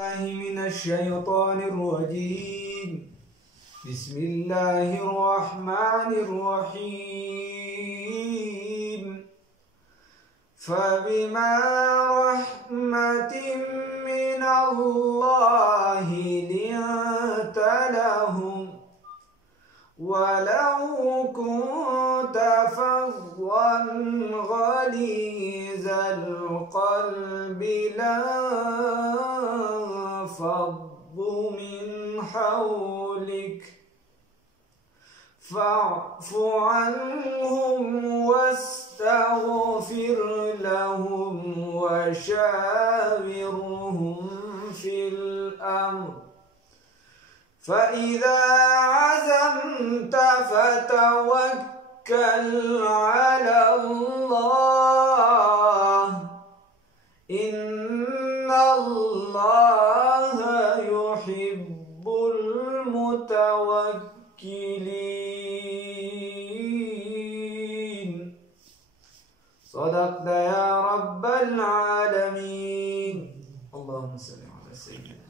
من الشيطان الرجيم. بسم الله الرحمن الرحيم. فبما رحمة من الله لنت لهم ولو كنت فظا غليظ القلب لانفضوا من حولك فاعف عنهم واستغفر لهم وشاورهم في الأمر فإذا عزمت فتوكل على الله إن الله يحب المتوكلين. صدقت يا رب العالمين. اللهم صل على سيدنا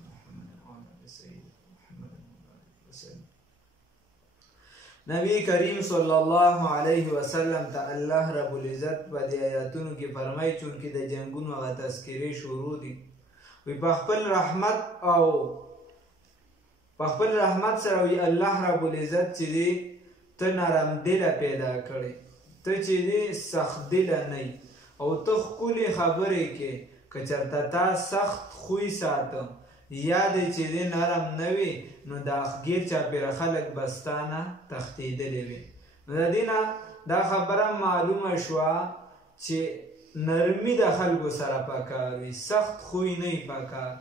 نبی کریم صلی الله علیه وسلم ته الله رب العزت په دې آیاتونو کې فرمایي چونکې د جنګونو هغه تذکرې شروع دي وی په خپل رحمت سره وی الله رب العزت چې دی ته نرم دله پیدا کړې ته چې دی سخت دله نه او ته ښکلې خبرې کې که چېرته تا سخت خوی ساته یا دی چې دی نرم نه وي نو د ګیر چاپېره خلک به ستا نه تښتېدلې وي. نو د دې نه دا خبره معلومه شوه چې نرمي د خلکو سره پکار وي، سخت خوی نه وي پکار.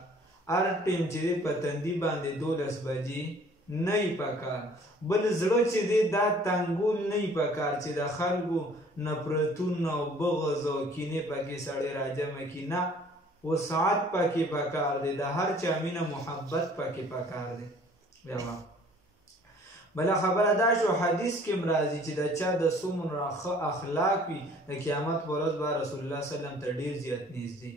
هر ټیم چې دی په تندي باندې 12 بجې نه وي پکار. بل زړه چې دی دا تنګول نه وي پکار چې د خلکو نفرتون او بغض او کینې پکې سړی راجمع کړي. نه، وسعت پکې پکار دی، د هر چا مینه محبت پکې پکار دی. بله خبره دا شو حدیث کې راځي چې د چا د څومره ښه اخلاق وي د قیامت په ورځ به رسول الله صلی الله علیه وسلم ته ډېر زیات نږدې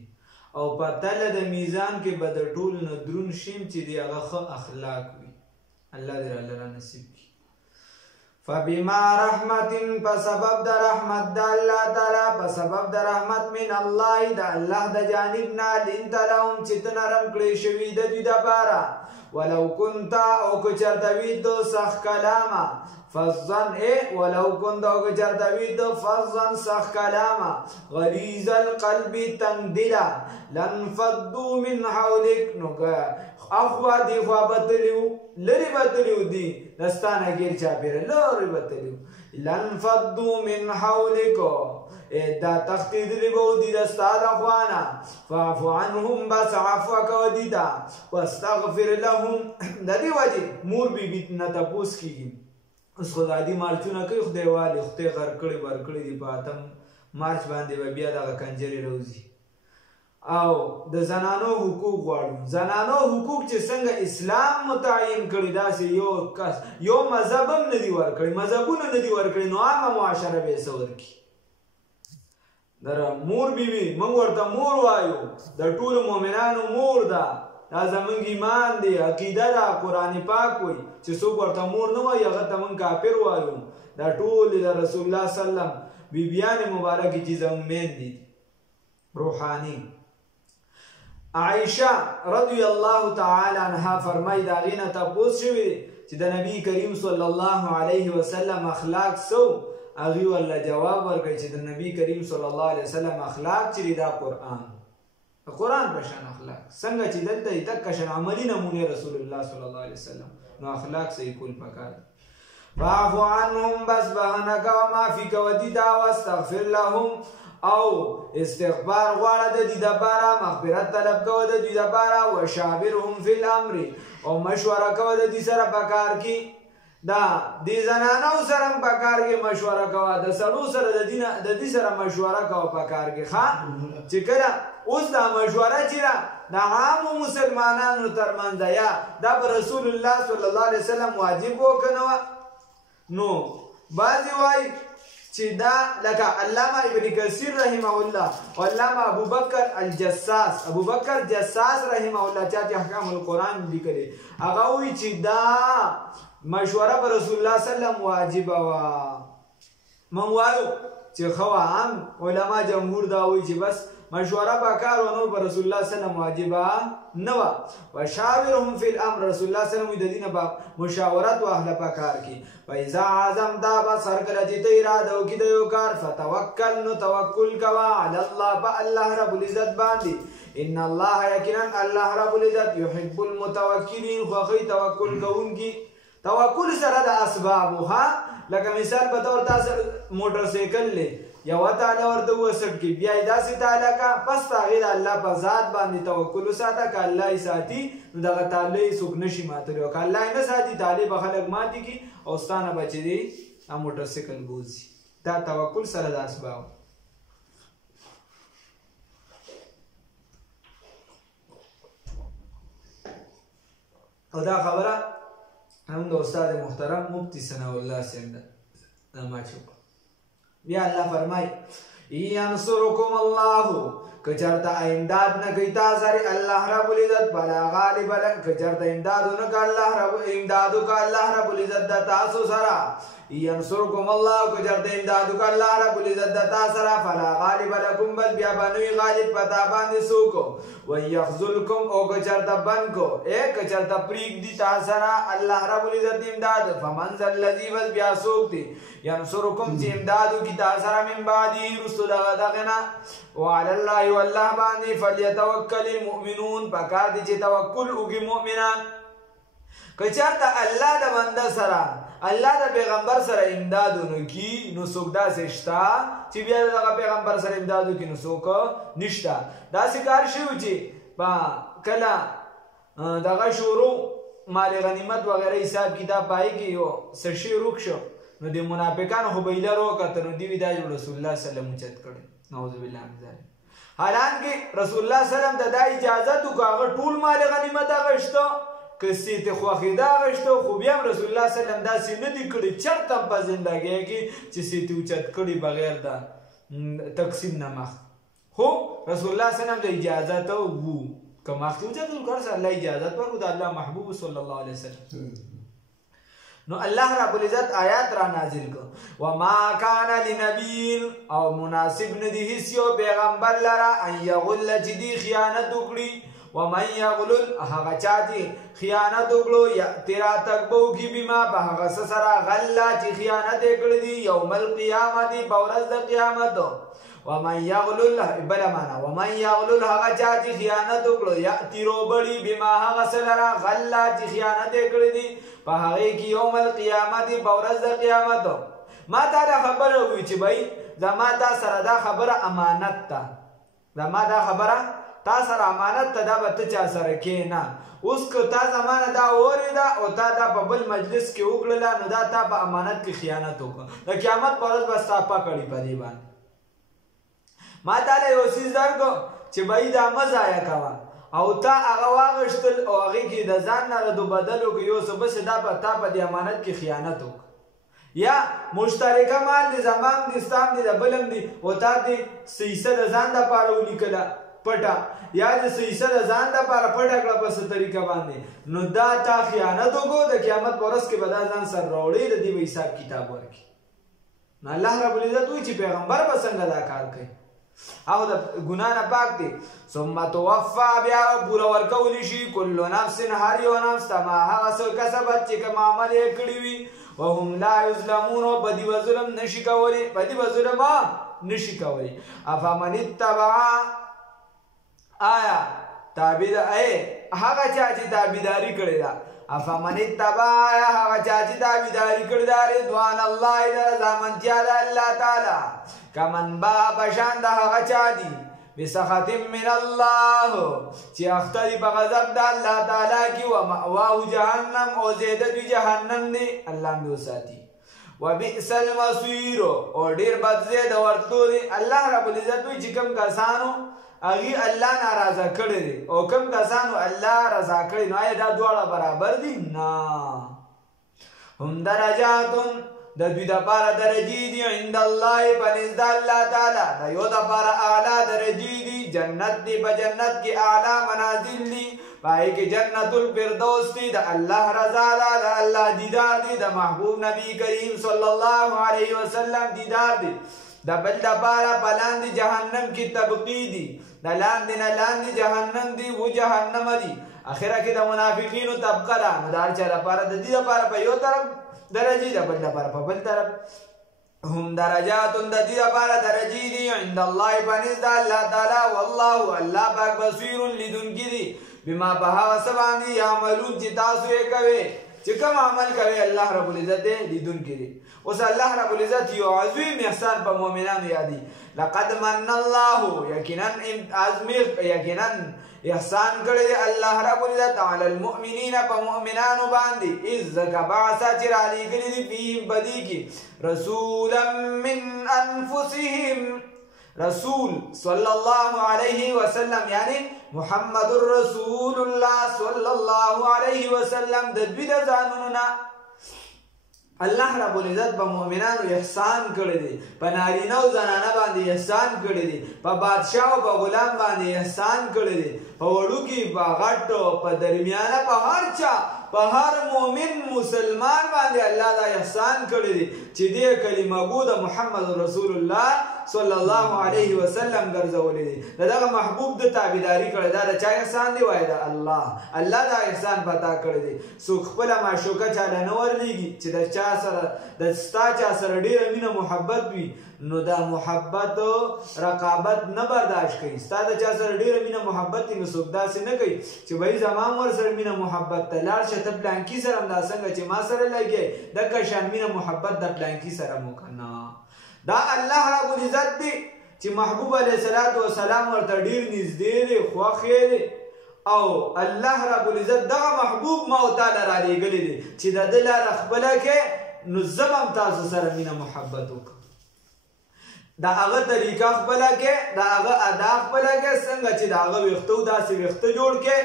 او په تله د میزان کې به د ټولو نه دروند شي چې د هغه ښه اخلاق وي. الله دې را نصیب کړي. فبما رحمت فسبب د رحمت د الله تعالی فسبب د رحمت من الله د الله د جانب نه لنت لهم چې ته نرم کړی شوي د دوی دپاره ولو كنت او که چېرته وي ته سخت کلامه فظا ولو كنت او که چېرته وي ته فظا سخت کلامه غلیظ القلب تنګ دله لانفضوا من حولک نو که اخوا دیخوا به تلي وو لرې به تلي وو دي د ستا نه ګیر چاپېره لرې به تلي وو لانفضوا من حولک دا تختیدلی به دي د ستا د خوا نه فاعف عنهم بس عفوه کوه دي ته واستغفر لهم د دې وجې مور بیبي نه تپوس کېږي اوس خو عادي مارچونه کوي خدای والي خدای غر کړي بر کړي دي په اتم مارچ باندې به بیا دغه کنجرې روزي او د زنانو حقوق غواړو. زنانو حقوق چې څنګه اسلام متعین کړي داسې یو مذهب هم نه دي ورکړي، مذهبونه نه دي ورکړي، نو عامه معاشره به یې څه ورکړي. مور بیبي موږ ورته مور وایو، د ټولو مؤمنانو مور ده، دا زموږ ایمان دی، عقیده ده، قرآن پاک وایي چې څوک ورته مور نه وایي هغه ته موږ کافر وایو. دا ټولې د رسول الله صلی الله علیه وسلم بیبیانې مبارکې چې زموږ میندې دي روحاني. عائشه رضی الله تعالی عنها فرمایي د هغې نه تپوس شوي چې د نبي کریم صلی الله علیه وسلم اخلاق څه هغې ورله جواب ورکړی چې د نبي کریم صلی الله علیه وسلم اخلاق چې دی دا قرآن د قرآن په شان اخلاق څنګه چې دلته یې دقه شان عملي نمونې رسول الله صلی الله علیه وسلم نو اخلاق صحیح کول پکار دي. فاعف عنهم بس بهانه کوه معافي کوه دي ته واستغفر لهم او استغفار غواړه د دې دپاره مغفرت طلب کوه د دې دپاره وشاورهم فی الامر او مشوره کوه د دې سره په کار کې دا دې زنانو سره هم په کار کې مشوره کوه د سړو سره د دې سره مشوره کوه په کار کې ښه چې کله اوس دا مشوره چې ده د عامو مسلمانانو ترمنځ یا دا به رسول الله صلی الله علیه وسلم واجب و که نه وه نو بعضې وایي چې دا لکه علامه ابن کثیر رحمه الله او علامه ابوبکر الجساس ابوبکر جساس رحمه الله چې احکام القرآن لیکلي هغه وایي چې دا مشوره پر رسول الله صلی الله علیه وسلم واجبه وه. من وایو چې خو عام علما جمهور دا وایي چې بس مشوره پکار و نور پر رسول الله صلی الله علیه وسلم واجبه نه وه. وشاورهم فی الامر رسول الله صلی الله علیه وسلم د دینه په مشاورت واخله پکار کی. فاذا عزمت بس هر کله چې ته اراده وکړې د یو کار فتوکل نو توکل کوه علی الله په الله رب العزت باندې. ان الله یقینا الله رب العزت یحب المتوکلین خوښوي توکل کوونکي. توکل سره د اسبابها لکه مثال په طور تاسو موټر سایکل لې یو تعالی ورته وسټ کی بیا داسې تعالی کا پس تغیر الله په ذات باندې توکل وساته ک الله یې ساتي نو دغه تعالی څوک نشي ماتلی او ک الله یې نه ساتي تعالی به خلک ماتي کی او ستانه بچی دی ا موټر سایکل بوزي. دا توکل سره د اسباب. او دا خبره هم د استاد محترم مفتی ثناء الله سیند ما چوک بیا الله فرمای ینصرکم الله کچرتا امداد نه کوي تاسو الله رب العزت بلا غالب کچرتا امداد نه کوي الله رب امدادو کا الله رب العزت د تاسو سره. ینصرکم الله کچرتا امدادو کا الله رب العزت د تاسو سره فلا غالب لكم بل بیا باندې غالب پتا باندې سوکو ويخذلکم او کچرتا بنکو ایک کچرتا پریک دی تاسو سره الله رب العزت امداد فمن ذا الذی بس بیا سوکتی ینصرکم چې امدادو کی تاسو سره من بعدی رسول دغنا وعلى الله والله باندې فليتوکل المؤمنون پکار دي چې توکل وکړي مؤمنان. کچارته الله د بنده سره الله د پیغمبر سره امدادونه کی نو څوک داسې شته چې بیا دغه پیغمبر سره امدادو کی نو څوک نشته. داسې کار شوی چې په کله دغه شروع مال غنیمت وغیره حساب کتاب پای کې یو سشي روک شو نو د منافقانو خو بیلر وکړه نو دی دا رسول الله صلی الله علیه وسلم چت کړي نعوذ بالله من ذلک. حالانکه رسول الله صلی الله علیه وسلم د اجازه تو هغه ټول مال غنیمت غشتو کسی ته خوخه دا غشتو خو بیا رسول الله صلی الله علیه وسلم داسې نه دی کړی چرته په ژوندۍ کې چې سیته اوچت کړي بغیر دا تقسیم نه مخ خو رسول الله صلی الله علیه وسلم د اجازه ته وو کما اوچت کړ سره الله اجازه ورکړه د الله محبوب صلی الله علیه وسلم. نو الله رب العزت آیات را نازل کو وما کان لنبی او مناسب ندی هیڅ یو پیغمبر لرا ان یغل چې دی خیانت وکړي ومن یغلل هغه چا چې خیانت وکړو یا تیرا تکبو کی بما په هغه سره غلا چې خیانت کړی دی یوم القیامت په ورځ د قیامت. ومن یغلل بل معنا ومن یغلل هغه چا چې خیانت وکړو یا تیرو بړي بما هغه سره غلا چې خیانت کړی دی په هغه کې یوم القیامت په ورځ د قیامت. ما تا دا خبره وی چې بھائی زما تا سره دا خبره امانت ده زما دا خبره تا سره امانت ته دا به ته چا سره کې نه اوس که تا زمانه دا اوریده او تا دا په بل مجلس کې وکړله نو دا تا په امانت کې خیانت وکړه د قیامت په ورځ به ستا پکړي په دې باندې. ما تاله یو څیز درکو چې بھائی دا مه ضایع کوه او تا هغه واغشتل او هغې کې د ځان نه ردو بدل وکړو یو څه بس دا به تا په دې امانت کې خیانت وکړه. یا مشترکه مال دی زمان دی ستام دی د بلم دی او تا دې سیسه د ځان دپاره ولیکله پټه یا د سیسه د ځان دپاره پټه کړه په څه طریقه باندې نو دا تا خیانت وکړو د قیامت په ورځ کې به دا ځان سره راوړې د دې به حساب کتاب ورکړي. نو الله رب العزت وایي چې پیغمبر به څنګه دا کار کوي او د ګناه نه پاک دی. ثم توفا بیا پوره ورکولی شي کل نفس هر یو نفس ته ما هغه څه کسبت چې کوم عمل یې کړي وي وهم لا یظلمون او بدي و ظلم نشي کولی بدي و ظلم نشي کولی. افمن اتبع آیا تابید هغه چا چې تابیداری کړې ده افمن اتبع هغه چا چې تابیداری کړې ده رضوان الله د رضامندیا د الله تعالی کمن با بشان د هغه چا دي بسخط من الله چې اخته دي په غضب د الله تعالی کې و مأواه جهنم او زیده دوی جهنم دی الله مې وساتي. وبئس المصير او ډیر بد زید ورتلو دی. الله رب العزت وایي چې کوم کسانو اغي الله ناراضه کړی دی او کوم کسانو الله رضا کړی نو آیا دا دواړه برابر دي؟ نه. هم درجات د دوی دپاره درجې دي عند الله په نزد الله تعالی د یو دپاره اعلی درجې دي جنت دی په جنت کې اعلی منازل دي پای کې جنت الفردوس دی د الله رضا ده د الله دیدار دی د محبوب نبی کریم صلی الله علیه وسلم دیدار دی د بل دپاره په لاندې جهنم کې طبقې دي د لاندې نه لاندې جهنم دی و جهنم دی اخره کې د منافقینو طبقه ده نو د هر چا لپاره د دې لپاره په یو طرف درجې د بل لپاره په بل طرف هم درجات د دې لپاره درجې دي عند الله په نزد الله تعالی والله الله پاک بصیر لیدونکی دی بما په هغه څه باندې یعملون چې تاسو یې کوئ چې کوم عمل کوي الله رب العزت لیدونکی دی اوس الله رب العزت یو عظیم احسان په مؤمنانو یادي لقد من الله یقینا احسان کړی دی الله رب العزت علی المؤمنین په مؤمنانو باندې اذ بعث چې رالیږلي دي فیهم په دې کې رسولا من انفسهم رسول صلی الله علیه وسلم یعنی محمد رسول الله صلی الله علیه وسلم د دوی د ځانونو نه الله رب العزت په مؤمنانو احسان کړی دی په نارینه او زنانه باندې احسان کړی دی په بادشاه او په غلام باندې احسان کړی دی په وړوکي په غټو په درمیانه په هر چا په هر مؤمن مسلمان باندې الله دا احسان کړی دی چې دې کلمه گو د محمد رسول الله صلی الله علیه وسلم ګرځولې دي دغه محبوب د تابعداري کړی دا د چا احسان دی وای دا الله دا احسان پتا کړی دی څوک خپل معشوقه چاله نه ورلیږي چې د چا سره د ستا چا سره ډیره مینه محبت وي نو دا محبت رقابت نه برداشت کوي ستا د چا سره ډیره مینه محبت نو څوک داسې نه کوي چې وای زما ور سره مینه محبت ته لاړ شه ته پلانکي سره همدا څنګه چې ما سره لګي دغه شان مینه محبت د پلانکي سره مو کنه دا الله رب العزت دی چې محبوب علیه السلام ورته ډیر نږدې دی خوښ دی او الله رب العزت دغه محبوب ما او تعالی را لېږلی دی چې د ده لاره خپله کې نو زه به هم تاسو سره مینه محبت وکړم د هغه طریقه خپله کې د هغه ادا خپله کې څنګه چې د هغه ویښته داسې ویښته جوړ کې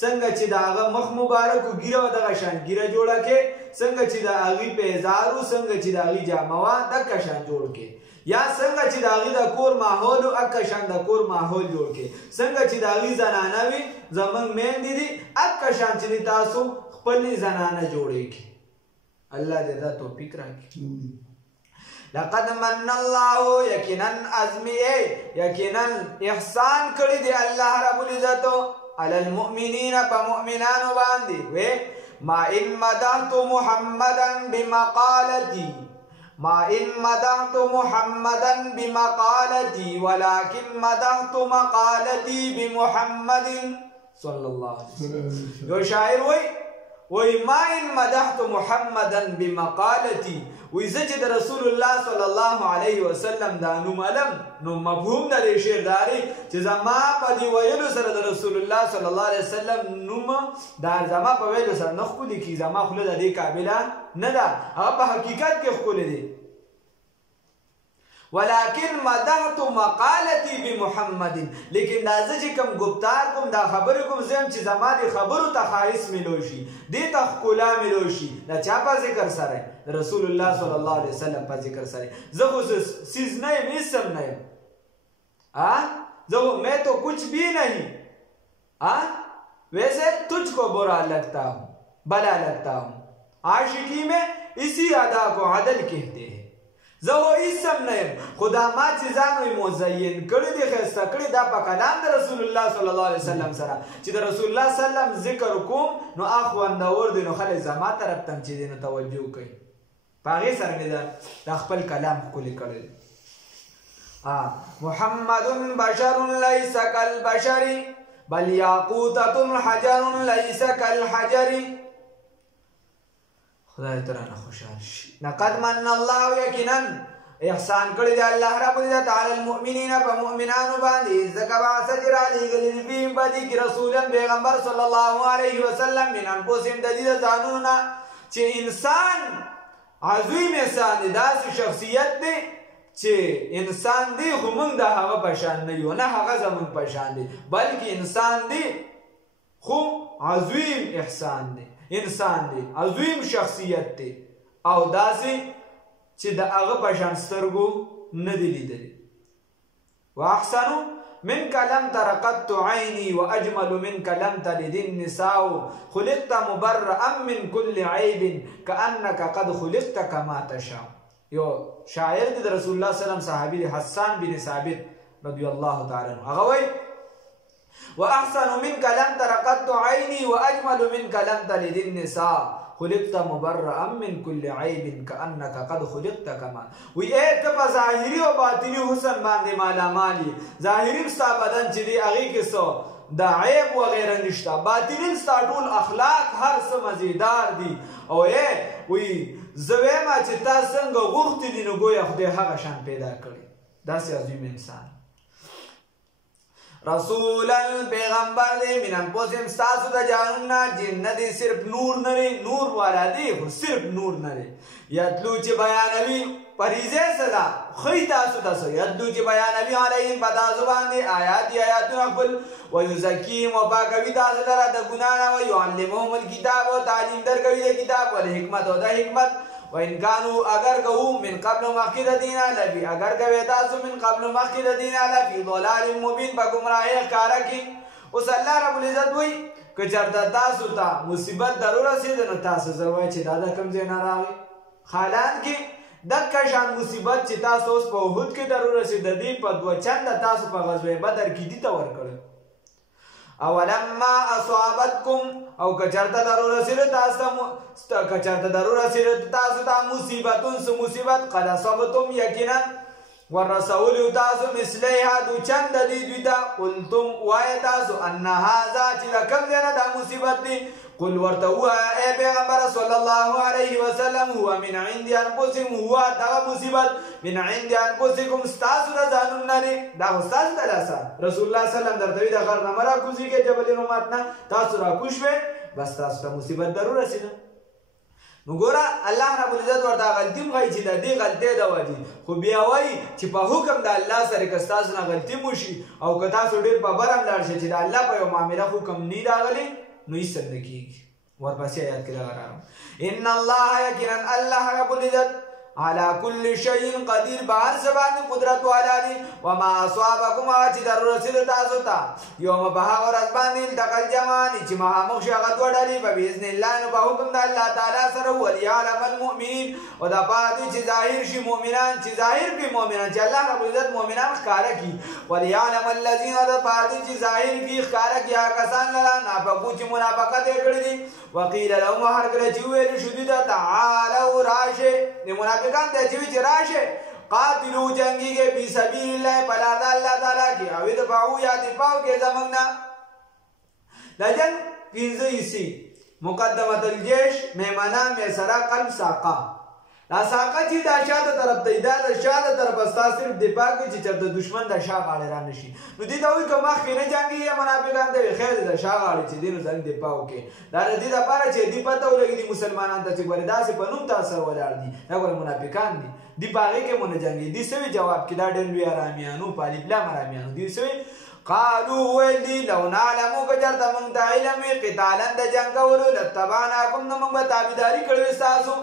څنګه چې د هغه مخ مبارک و ګیره و دغه شان ګیره جوړه کې څنګه چې د هغې پیزار و څنګه چې د هغې جامه وه دغه شان جوړ کې یا څنګه چې د هغې د کور ماحول و هغه شان د کور ماحول جوړ کې څنګه چې د هغې زنانه وي زموږ میندې دي هغه شان چې تاسو خپلې زنانه جوړې کړي الله دې دا توفیق راکړي لقد من الله یقینا یقینا احسان کړی دی الله رب العزت على المؤمنين فمؤمنان باندې و ما ان مدحت محمدا بمقالتي ما ان مدحت محمدا بمقالتي ولكن مدحت مقالتي بمحمد صلى الله عليه وسلم یو شاعر وای ما ان مدحت محمدا بمقالتي وای زه چې د رسول الله صلی الله علیه وسلم دا نوم علم نو مفهوم د دې شعر داري چې زما په دی ویلو سره د رسول الله صلی الله علیه وسلم نوم دا زما په ویلو سره نه ښکلي کي زما خوله د دې قابله نه ده هغه په حقیقت کې ښکلي دی ولكن مدحت مقالتي بمحمد لیکن دا زه چې کوم گفتار کوم دا خبرې کوم زم چې زما د خبرو ته خالص ملو شي دې ته ښکلا ملو شي دا چا په ذکر سره رسول الله صلی الله علیه وسلم په ذکر سره زه خو سیز نه یم اسم نه یم मैं तो कुछ भी नहीं वैसे तुझको बुरा लगता हूँ भला लगता हूँ आशिकी में इसी अदा को अदल कहते हैं زه هیڅ نه یم خو دا ما چې ځان وی مزین کړی دی ښایسته کړی دا په کلام د رسول الله صلی الله علیه وسلم سره چې د رسول الله صلی الله علیه وسلم ذکر کوم نو خوندور دی نو خلک زما طرف ته چې دی نو توجه کوي په هغې سره مې دا خپل کلام ښکلي کړی دی محمد بشر لیس کالبشر بل یاقوتة حجر لیس کالحجر خدای ترانه خوشحال شي لقد من الله یقینا احسان کړی دی الله رب العزت علی المؤمنین په مؤمنانو باندې ځکه بعث چې رالیږلی دی فیهم په دې کې رسولا پیغمبر صلی الله علیه وسلم من انفسهم د دې د ځانونو نه چې انسان عظیم انسان دی داسې شخصیت دی چې انسان دی خو موږ د هغه په شان نه یو نه هغه زموږ په شان دی بلکې انسان دی خو عظیم احسان دی انسان دی عظیم شخصیت دی او داسې چې د هغه په شان سترګو نه دي لیدلي. واحسن منك لم تر قط عيني واجمل منك لم تلد النساء خلقت مبرئا من كل عيب كانك قد خلقت كما تشاء. یو شاعر د رسول الله صلی الله علیه وسلم صحابي حسان بن ثابت رضی الله تعالی عنہ هغه وایي واحسن منك لم تر قط عيني واجمل منك لم تلد النساء خلقت مبرئا من كل عيب كانك قد خلقت كما. وی اے ته ظاهری او باطنی حسن باندې مالا مالی. ظاهری ستا بدن چې دی هغه کې سو د عیب وغیرہ نشته، باطنی ستا ټول اخلاق هر څه مزیدار دي. او اے وی زویما چې تا څنګه غوښتې دي نو ګویا خدای هغه شان پیدا کړی. داسې عظیم انسان رسولا پیغمبر دی من انفسهم ستاسو د جانون نه جن نه دی، صرف نور نه دی، نور والا دی خو صرف نور نه دی. یتلو چې بیانوي فریضه صدا خی تاسو تاسو یتلو چې بیانوي علیهم په تاسو باندې آیاتونه خپل ویزکیهم او پاکوي تاسو لره د ګناه نه ویعلمهم الکتاب او تعلیم درکوي د کتاب والحکمت او د حکمت وان كانوا اگر گو من قبل مخکد دینا لفی اگر گوی تاسو من قبل مخکد دینا لفی ضلال مبین با گمراهی ښکارا کی. اوس الله رب العزت وی که چرته تاسو ته مصیبت ضرور رسید نو تاسو زوی چې دا کوم ځای نه راغی. حالان کې دغه شان مصیبت چې تاسو اوس په احد کې ضرور رسید دی په دوه چنده تاسو په غزوه بدر کې دي ته ورکړل. اولما اصابتكم او کچرته ضرور رسید تاسو ته مصیبتون سو مصیبت قد اصابتم یقینا ورسول تاسو مثلیها دو چند دی دویتا قلتم وای تاسو ان هذا چې کم دینا دا مصیبت دی قل ورته وای اے پیغمبر صلی الله علیه وسلم هو من عند انفسهم هو دا مصیبت من عند انفسکم استاسو د ځانون نه دا استاد دلاسا رسول الله صلی الله علیه وسلم درته دا غر نه مرا کوزي کې جبل رومات نه تاسو را کوشوي بس تاسو ته مصیبت ضرور رسیدو. نو ګوره الله رب العزت ورته غلطي مغی چې د دې غلطۍ د وجې خو بیا وایي چې په حکم د الله سره که ستاسو نه غلطي وشي او که تاسو ډېر په برم لاړ شئ چې د الله په یو معامله حکم نه راغلی نو هېڅ نه کېږي. ورپسې آیات کې راغلی ان الله یقینا الله رب العزت على كل شيء قدير بهر زبان قدرت والا دی. وما اصابكم چې ضرور رسید تاسو ته یوم په هغه ورځ باندې التقى الجمعان چې مخامخ شي هغه دوه ډلې په باذن الله نو په حکم د الله تعالی سره وليعلم المؤمنین او دا پاتې چې ظاهر شي مؤمنان چې ظاهر کې مؤمنان چې الله رب العزت مؤمنان ښکارا کی وليعلم الذين دا پاتې چې ظاهر کې ښکارا کی هغه کسان نه نافقو چې منافقت کړی دي. وقيل لهم هر کله چې ویل شو دي تعالوا راشه د منافقان ته چې راشه قاتلوا جنگيږي په سبيل الله بلا د الله تعالی کې او د باو یا د باو کې زمنګ نه لجن پینځه حصے مقدمه الجيش میمنه میسره قلب ساقه. دا ساقه چې د شاته طرف ته دا د شاته طرف استا صرف دفاع کوي چې د دشمن د شا غاړه را نشي. نو دې ته وایي که مخکې نه جنګي منافقان ته خیر د شا غاړه چې دې نو ځان دفاع وکړي. دا د دې لپاره چې دې پته ولګي مسلمانان ته چې ګورې داسې په نوم تاسو ولاړ دي دا ګورې منافقان دي دې په هغې کې مو نه جنګي. دې سوي جواب کې دا ډېر لوی ارامیانو په الف لام ارامیانو دې سوي قالوا ویل دي لو نعلمو که چېرته موږ ته علم وي قتالا د جنګ کولو لاتبعناکم نو موږ به تابعداري کړې وي ستاسو.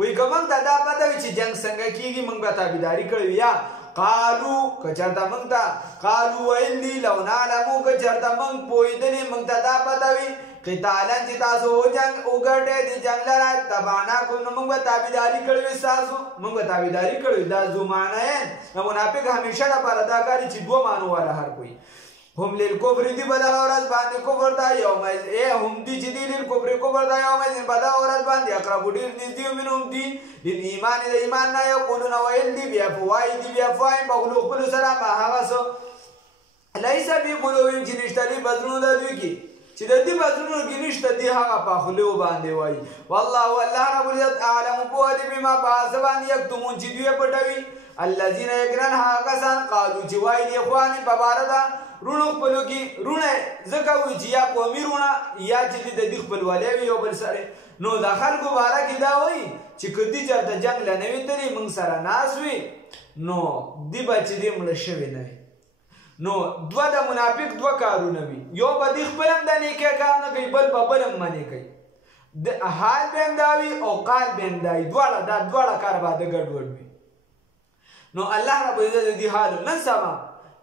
وی که موږ ته دا پته وي چې جنګ څنګه کېږي موږ به تابعداري کړې وي. یا قالو که چېرته موږ ته قالو ویل دي لو نعلمو که چېرته موږ پوهېدلي موږ ته دا پته وي قتالا چې تاسو وګټئ د جنګ لره تبعناکم نو موږ به تابعداري کړې وي ستاسو موږ به تابعداري کړې وي. دا ذو معنیین د منافق همیشه لپاره دا کاري چې دوه معنو والا هر کوي هم للکفر دی بدل ورځ باندې کفر دا یومئذ هم دی چې دی للکفر کفر دا یومئذ بدل ورځ باندې اقرب ډیر نږدې منهم دی للایمان د ایمان نه یقولون ویل دی بیا فوای دی بیا فوای بغلو خپل سره ما هغه سو لیس فی قلوبهم چې نشته دی بدلون د دوی کې چې د دې بدلون کې نشته دی هغه په خلو باندې وای. والله الله رب العزت اعلم بوه بما باسبان یکتمون چې دوی پټوي الذين يكرن هاکسان قالو چې وای دی اخوان په باردا رونو خپلو کې رونه ځکه وي چې یا قومي رونه یا چې د دې خپلوالی وي یو بل سره. نو د خلکو باره کې دا وایي چې که دې چېرته جنګ له نه وي تللی موږ سره ناست وي نو دې به چې دې مړه شوي نه وي. نو دوه د منافق دوه کارونه وي یو به دې خپل هم د نیکۍ کار نه کوي بل به بل هم منې کوي. د حال به هم دا وي او قال به هم دا وي، دواړه کار به د ګډوډ وي. نو الله رب العزت د دې حال نن سبا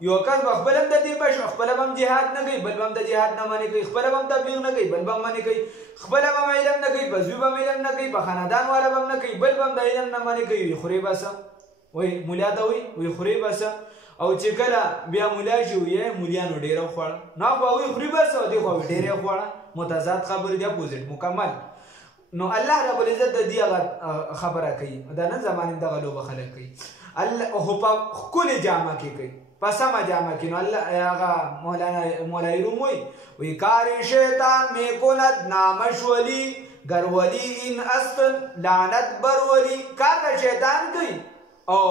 یو کس به خپل هم د دې بشو، خپل هم جهاد نه کوي، بل هم د جهاد نه منې کوي، خپل هم تبلیغ نه کوي، بل هم منې کوي، خپل هم علم نه کوي، په زوی هم علم نه کوي، په خاندان والا هم نه کوي، بل هم د علم نه منې کوي. خوري بس وای مولا ته وای خوري بس، او چې کله بیا مولا شي وي مولیانو ډیره خوړه، نو خو وای خوري بس او دی خو ډیره خوړه، متضاد خبرې دی، اپوزیټ مکمل. نو الله رب العزت د دې خبره کوي، دا نن زمانه دغه لوبه خلک کوي. الله هو په کل جامه کې کوي، په سمه جامه کې. نو الله هغه مولای روم وی کاری شیطان می کند نامشولی گرولی این استن لعنت برولی. کار د شیطان کوي او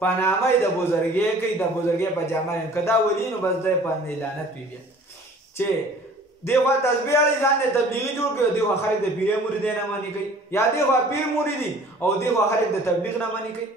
پنامه د بزرګي کوي، د بزرګي په جامه کدا ولی نو بس د پنه لعنت وی بیا چې دیغه تسبیح علی ځان ته تبلیغ جوړ کړي، دیغه خلک د پیر مرید نه مانی کوي، یا دیغه پیر مریدي او دیغه خلک د تبلیغ نه مانی کوي.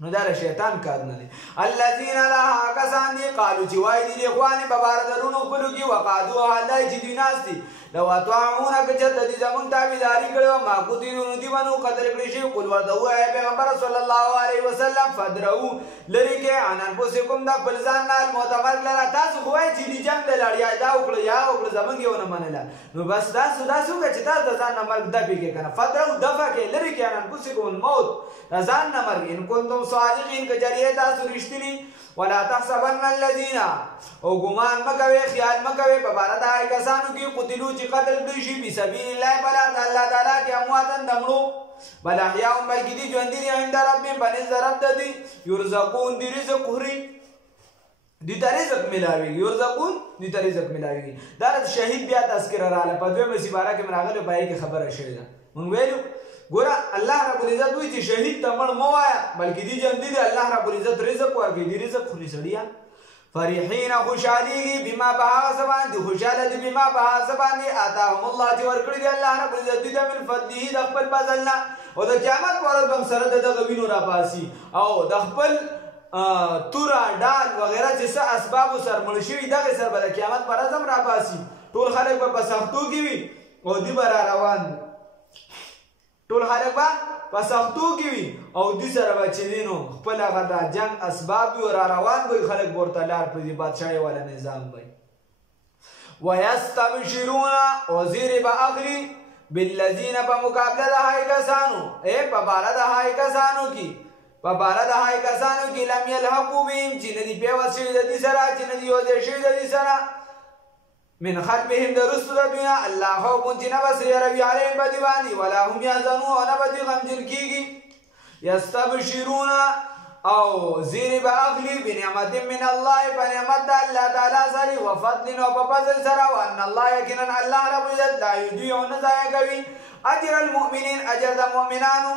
نو دا شیطان کار نه دی. الذين لا کسان دي قالو چې وای دي اخوان په بار درونو خپلو کې وقادو الله چې دی ناس دي لو اطاعون کچت دي زمون تابعداري کړو ما کو دي نو دی ونو قدر کړی شي. قل ورته وای پیغمبر صلی الله علیه وسلم فدرو لری کې انن پوسکم دا بلزان نال معتبر لرا تاسو خوای چې دی جنگ لړیا دا وکړه یا وکړه زمونږ یو نه منله. نو بس تاسو چې تاسو د ځان نمبر د پیګه کنه فدرو دفع کې لری کې انن پوسکم موت ځان نمبر ان کنتم صادقین کجریه تاسو رښتینی. ولا تحسبن الذين او ګمان مکوي خیال مکوي په بار د هغه کسانو کې قتلوا چې قتل کړي شي په سبیل الله بل الله تعالی کې امواتن دمړو بل احیاء بلکې دي ژوند دي عند ربهم بنز رب دي يرزقون دي رزق خوري دي رزق ملاوي يرزقون دي رزق ملاوي. دا شهید بیا تذکرہ رااله په دوه مسیباره کې مناغله پای کې خبره شوې ده. مونږ ویلو ګوره الله رب العزت وی چې شهید ته مړ مو وایا بلکې دی جن دي الله رب العزت رزق ورکړي، دی رزق خوري سړیا. فرحین خوشاليږي بما بها سبان دي خوشاله دي بما بها سبان دي آتاهم الله چې ورکړي دی الله رب العزت دي من فضله د خپل فضلنا. او د قیامت پر ورځ هم سره د غوینو را پاسي او د خپل تورا ډال وغیرہ چې څه اسباب سر مړ شي دغه سر به د قیامت پر ورځ هم را پاسي. ټول خلک په سختو کې وي او دی بر روان ټول خلک په سختو کې وي او دې سره به چې دینو خپل هغه د جنگ اسباب وي را روان وي خلک ورته لار پرېږدي بادشاهي والا نظام وي. ویستبشرون وزیر به اخلي بالذین په مقابله د هغې کسانو په باره د هغې کسانو کې په باره د هغې کسانو کې لم یلحقو بهم چې نه دي پیوست شوي د دې سره چې نه دي یوځای شوي د دې سره من خلفهم د رسو د دوی نه الله خوف چې نه به څه یروي علیهم په دې باندې ولا هم یحزنون او نه به دوی غمجن کېږي. یستبشرون او زیر به اخلي بنعمت من الله په نعمت د الله تعالی سره وفضل او په فضل سره وان الله یقینا الله رب العزت لا یضيع نه ضایع کوي اجر المؤمنین اجر د مؤمنانو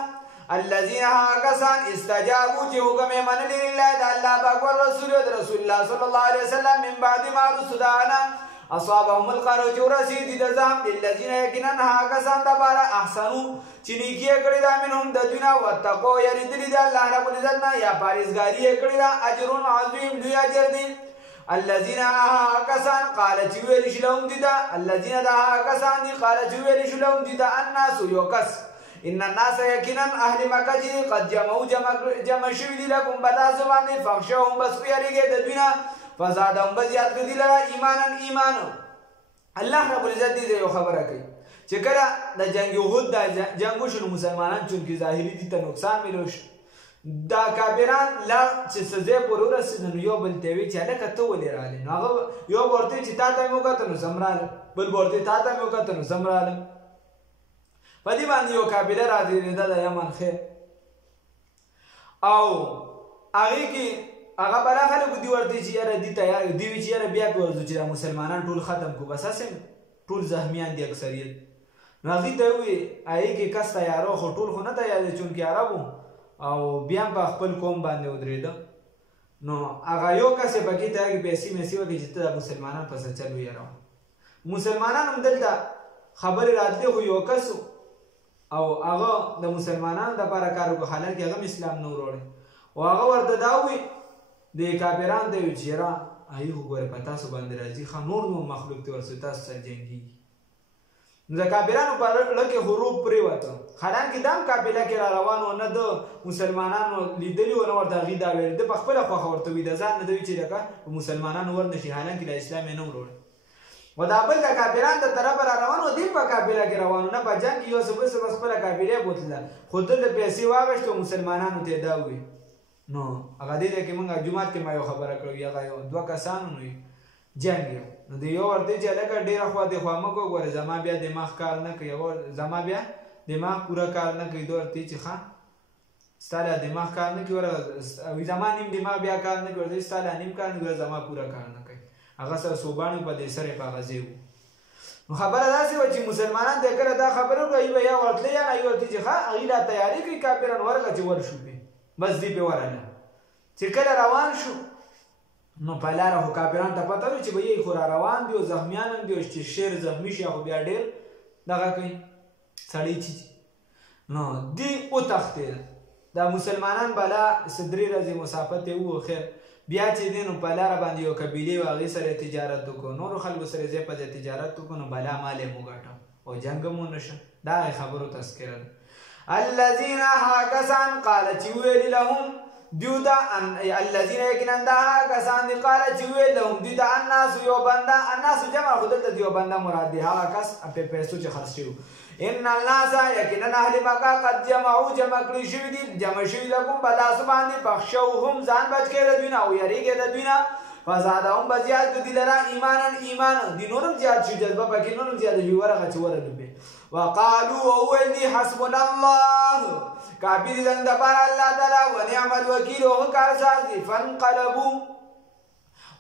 الذين كسان استجابوا چې حکم یې منلي لله د الله پاک او رسول الله صلی الله علیه وسلم من بعد ما رسدانا اصابهم القرح چې ورسېدي د ځان للذین یقینا هغه کسان دپاره احسنو چې نیکي یې کړې ده منهم د دوی نه واتقوا یریدلي ده الله رب العزت نه یا پرهیزګاري یې کړې ده اجر عظیم لوی اجر دی. الذین هغه کسان قال چې ویل شي لهم دي ده الذین د هغه کسان دي قال چې ویل شي لهم دي ده الناس یو کس ان الناس یقینا اهل مکه چې قد جمع شوي دي لکم په تاسو باندې فخشوهم بس ویریږئ د دوی نه فزادهم بزیات کړي لرا ایمانا ایمان. الله رب العزت دې یو خبره کوي چې کله د جنگ احد د جنگو شنو مسلمانان چونکې ظاهري دي ته نقصان ملو شي دا کافران لا چې سزا پر ورسېد نو یو بل ته وی چې لکه ته ولې راغلی نو هغه یو ورته چې تا ته مو کتل نو زمراله بل ورته تا ته مو کتل نو زمراله په دې باندې یو کافر راځي د یمن خیر او هغه کې هغه بل خلک دی ورته چې یاره دی تیار دی چې یاره بیا په ورځو چې مسلمانان ټول ختم کو بس اسیم ټول زخمیان دي اکثریت نو هغه ته وی هغه کې کس تیارو خو ټول خو نه تیار دي چونکې عربو او بیا په خپل قوم باندې ودرېده نو هغه یو کس پکې ته هغه پیسې مېسې وکړي چې ته مسلمانان پسې چلو یاره مسلمانان هم دلته خبرې راتلې خو یو کس او هغه د مسلمانانو دپاره کار وکړو حالانکې هغه اسلام نه وروړی او هغه ورته دا ووایي د کافرانو ته وي چې یاره هغوی خو ګوره په تاسو باندې راځي ښه نور نور مخلوق ته ورسوي تاسو سره جنګېږي نو د کافرانو په زړه کې غروب پرېوته. حالانکې دا هم قافله کې را روان و نه د مسلمانانو لیدلي و نه ورته هغوی دا ویل. ده په خپله خوښه ورته وي د ځان نه ده وي چې لکه په مسلمانانو ورنشي، حالانکې د اسلام یې نه وروړی. و دا بل د کافران د طرفه را روان و، دوی په قافله کې روان و، نه په جنګ کې یو څه بل څه بس خپله قافله بوتله. خو ده د پیسې واغېستې او مسلمانانو ته یې دا وویل. نو هغه دې ځای کې موږ جومات کې ما یو خبره کړې هغه یو دوه کسانو نو جنګ یو نو د یو ورته چې هلکه ډېره خوا دې خوا مه کوه، ګورې زما بیا دماغ کار نه کوي، زما بیا دماغ پوره کار نه کوي. ده ورته چې ښه ستا لا دماغ کار نه کوي، وایي زما نیم دماغ بیا کار نه کوي، ورته ستا لا نیم کار نه کوي، زما پوره کار نه کوي. هغه سره صوبانو په دې سر یې په هغه ځای وو. نو خبره داسې وه چې مسلمانان ته کله دا خبره وکړه هغوی به یا ورتللی یا نه هغوی ورته چې ښه هغوی لا تیاري کوي کافران ورغه چې ورشو پې بس دوی پې ورغله. چې کله روان شو نو په لاره خو کافرانو ته پته وي چې به یې خو را روان دي او زخمیان هم دي او چې شیر زخمي شي خو بیا ډېر دغه کوي سړی چیچي. نو دوی وتښتېدل. دا مسلمانان به لا څه 3 ورځې مسافت یې وو. خیر بیا چې دی نو په لاره باندې یو قبیلې وه هغې سره یې تجارت وکړو، نورو خلکو سره یې ځای په ځای تجارت وکړو، نو بلا مال یې وګټه او جنګ هم ونه شه. دا هغې خبرو تذکره ده. الذین هغه کسان قاله چې ویلي لهم دیو ته الذین یقینا دا هغه کسان دي قاله چې ویل لهم دوی ته الناسو یو بنده، الناسو جمع خو دلته د یو بنده مراد دی، هغه کس په پیسو چې خرڅ شوي. ان الناس یقینا اهل مکه قد جمعوا جمع کړي شوي دي، جمع شوي لکم په تاسو باندې فخشوهم ځان بچ کړئ د دوی نه او یریږئ د دوی نه فزادهم به زیات کړي دوی لره ایمانا ایمان دي نورم زیات شي جذبه پکې نورم زیات شي ورغه چې ورډوبې. وقالوا وویل دي حسبنا الله کافي دي زموږ دپاره الله تعالی ونعم الوکیل او ښه کارساز دي. فانقلبوا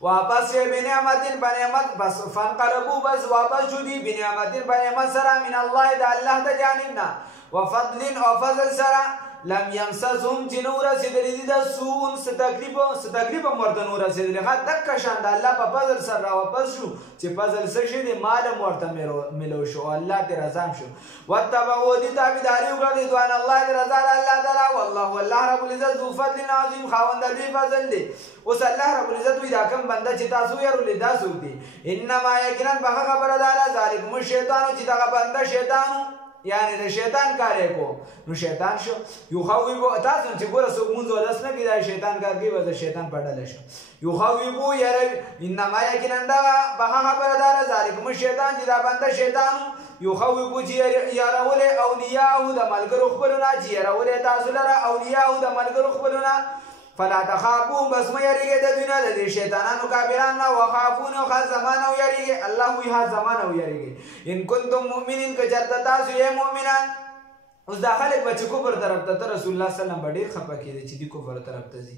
واپس شي بنعمت په نعمت بس فانقلبوا بس واپس شو دي بنعمت په نعمت سره من الله د الله د جانب نه وفضل او فضل سره لم يمسسهم چې نو رسېدلي دي د سوء څه تکلیف هم ورته نو رسېدلي ښه دقه شان د الله په فضل سره راواپس شو چې فضل څه شي دی مال هم ورته میلو شو او الله ترې رضام شو. واتبعوا دي تابعداري وکړه رضوان الله د رضا د الله تعالی والله والله رب العزت ذو فضل عظیم خاوند لوی فضل دی. اوس الله رب العزت وایي دا کوم بنده چې تاسو یېرولې دا څوک دی؟ انما یقینا بهغه خبره ده ذلکم الشیطانو چې دغه بنده شیطانو یعنی د شیطان کار یې کو نو شیطان شو یخوفو تاسو چې ګوره څوک مونځ ودس نه کړي دا شیطان کار کوي به د شیطان په ډله شو یخوفو یاره انما یقینا دغه بهغه خبره ده ذلکم الشیطان چې دا بنده شیطانو یخوفو چې یارولې اولیاءو د ملګرو خپلونه چې یارولې تاسو لره اولیاءو د ملګرو خپلونه فلا تخافون بس مه یریږئ د دوی نه د دې شیطانانو کافرانو نه وخافون او خاص زمانه ویریږئ الله وایي خاص زمانه ویریږئ ان کنتم مؤمنین که چېرته تاسو یې مؤمنان. اوس دا خلک به چې کفر طرف ته رسول الله صلی الله علیه وسلم به ډېر خفه کېدی چې دوی کفر طرف ته ځي.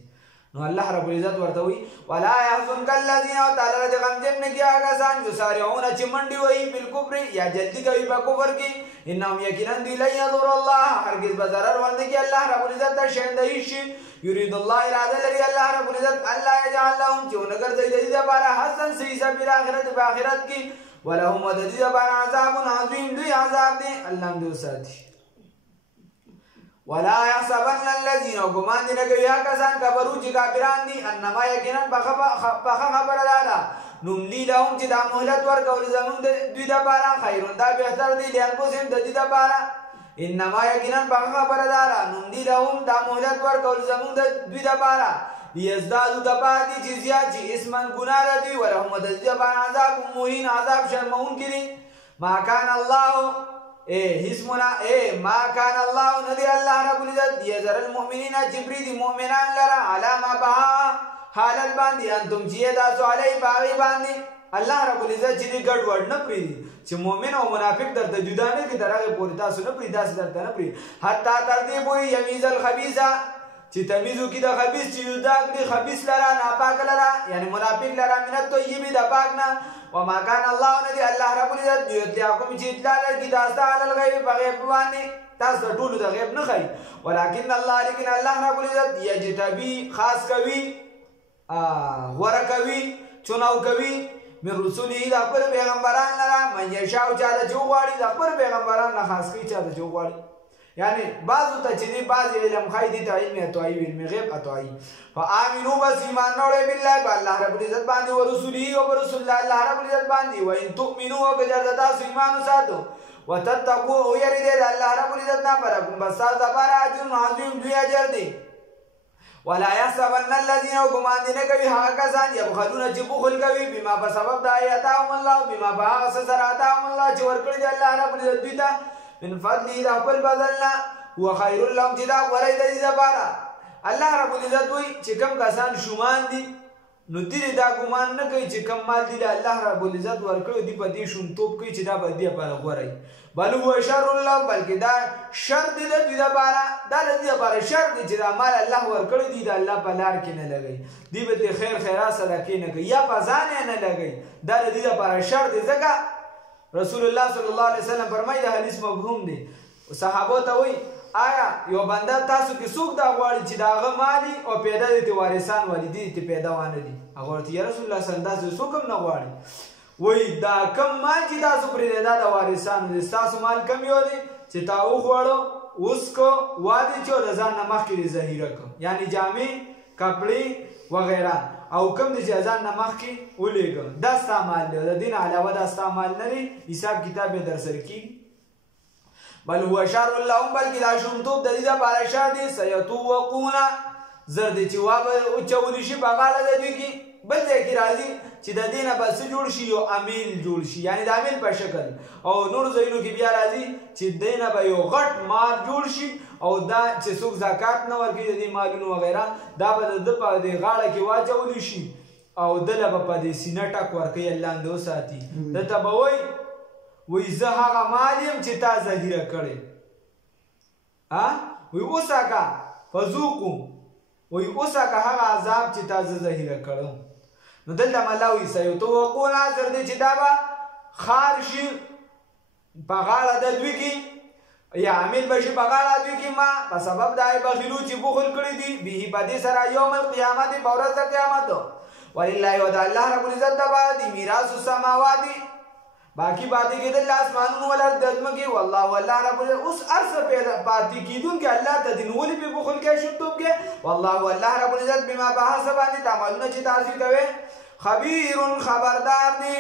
نو الله رب العزت ورته وایي ولا یحزنک الذین او تعالی دې غمجن نه کړي هغه کسان یسارعون چې منډې وهي بالکفر یا جلدي کوي په کفر کې انهم یقینا دوی لن یضر الله هرګز به ضرر ورنه کړي الله رب العزت ته شی د هېڅ شي یرید الله اراده لري الله رب العزت الله یجعل لهم چې ونګرځوي د دې دپاره حسن صحیح سبیل آخرت په آخرت کې ولهم د دې دپاره عذاب عظیم لوی عذاب دی الله هم دې وساتي. ولا يحسبن الذين غمان دي نه کوي هغه کسان کفرو چې کافران دي انما یقینا پخه خبره ده نملی لهم چې دا مهلت ورکول زموږ د دوی دپاره خیرون دا بهتر دی لانفسهم د دوی دپاره انما یقینا پخه خبره ده نملی لهم دا مهلت ورکول زموږ د دوی دپاره لیزدادو دپاره دي چې زیات شي اسما ګناه ده دوی ولهم د دوی دپاره عذاب مهین عذاب شرمونکي دی. ما کان الله حسمنا ما کان الله ندی الله رب العزت یذر المؤمنین جبرید مؤمنان لرا علی ما بها حالت باندې انتم چې تاسو علی باغی باندې الله رب العزت چې ګډ وډ نه پری چې مؤمن او منافق درته جدا نه کی درغه پوری تاسو نه پری تاسو درته نه پری حتی تر دې پوری یمیز الخبیثه چې تمیزو کې د خبیث چې جدا کړي خبیث لرا ناپاک لرا یعنی منافق لرا من الطیب د پاک نه. وما كان الله ندي الله رب العزت یطلعکم چې اطلاع لري تاسو علی الغیب په غیب باندې تاسو ټول د غیب نه خی ولکن الله لیکن الله رب العزت یجتبی خاص کوي غوره کوي چناو کوي من رسوله د خپل پیغمبران لره من یشاء چا د جو غواړي د خپل پیغمبران نه خاص کوي چا د جو غواړي یعنی بعضو ته چې دی بعض علم خی دي ته علم اتوایي علم غیب اتوایي فآمنوا بس ایمان راوړئ بالله په الله رب العزت باندې ورسوله او رسول الله رب العزت باندې وان تؤمنوا او که چېرته تاسو ایمان وساتو وتتقوا او يريد الله رب العزت نه فرکم بس زبر اجر عظیم دوی اجر دی ولا يحسبن الذين غمان دي نه کوي هغه کسان يبخلون چې بخل کوي بما په سبب د آیاتهم الله بما باغ سراتهم الله چې ورکړي دی الله رب العزت دوی ته من فضل د خپل بدلنا هو خير لهم چې دا ورای د دې لپاره الله رب العزت وي چې کوم کسان شومان دي نو دې دا ګمان نه کوي چې کوم مال دي الله رب العزت ورکړي دی په دې شومتوب کوي چې دا به دې لپاره غوړي بل هو شر الله بلکې دا شر دې د دې لپاره دا د دې لپاره شر دي چې دا مال الله ورکړي دي د الله په لار کې نه لګي دی به ته خیر خیرات صدقې نه کوي یا په ځان نه لګي دا د دې لپاره شر دي ځکه رسول الله صلی الله علیه وسلم فرمایي دا حدیث مفهوم دی صحابه ته وایي آیا یو بنده تاسو کې څوک دا غواړي چې داغه مالی او پیدا دي وارثان والدي ته پیدا وانه دي هغه ورته یا رسول الله صلی الله علیه وسلم څوک هم نه غواړي وای دا کم مال چې تاسو پرې دا د وارثانو دي تاسو مال کم یو دي چې تاسو غواړو اوس کو واده چې د ځان نه مخکې ذخیره کو یعنی جامې کپڑے وغیرہ او کم دي چې ځان نه مخکې ولېګم دا استعمال دی د دین علاوه دا استعمال نه لري حساب کتاب در سره کی بل هو شر لهم بلکې دا شومتوب د دې لپاره شر دي سيتوقون زرد چې وابه او چول شي بغاله د دوی کې بل ځای کې راځي چې د دینه بس جوړ شي یو امیل جوړ شي یعنی د امیل په شکل او نور ځایونو کې بیا راځي چې دینه به یو غټ مال جوړ شي او دا چې څوک زکات نه ورکړي د دې مالونو وغیرہ دا به د په دې غاړه کې واچول شي او دله به په دې سینه ټک ورکړي الله اندو ساتي د تبوي وی زه هغه مال یم چې تا ذخیره کړی وی اوساکه فذوقوا وی اوساکه هغه عذاب چې تا ذخیره کړم نو دلته ملاوی سيتوقون زر دې چې دا به خار شي په غاړه د دوی کې یا عامل بشي په غاړه دوی کې ما په سبب دای بخیلو چې بخل کړی دي به په دې سره یوم القیامت په ورځ د قیامت ولله وتعالى الله رب العزت د میراث السماوات باقی باتی کې د اسمانونو ولر دزمکه والله والله رب اوس ارس پیدا باتی کیدون کې الله ته دین ولې په بخل کې شتوب کې والله والله رب العزت بما بحث باندې تعملون چې تاسو کوي خبير خبردار دی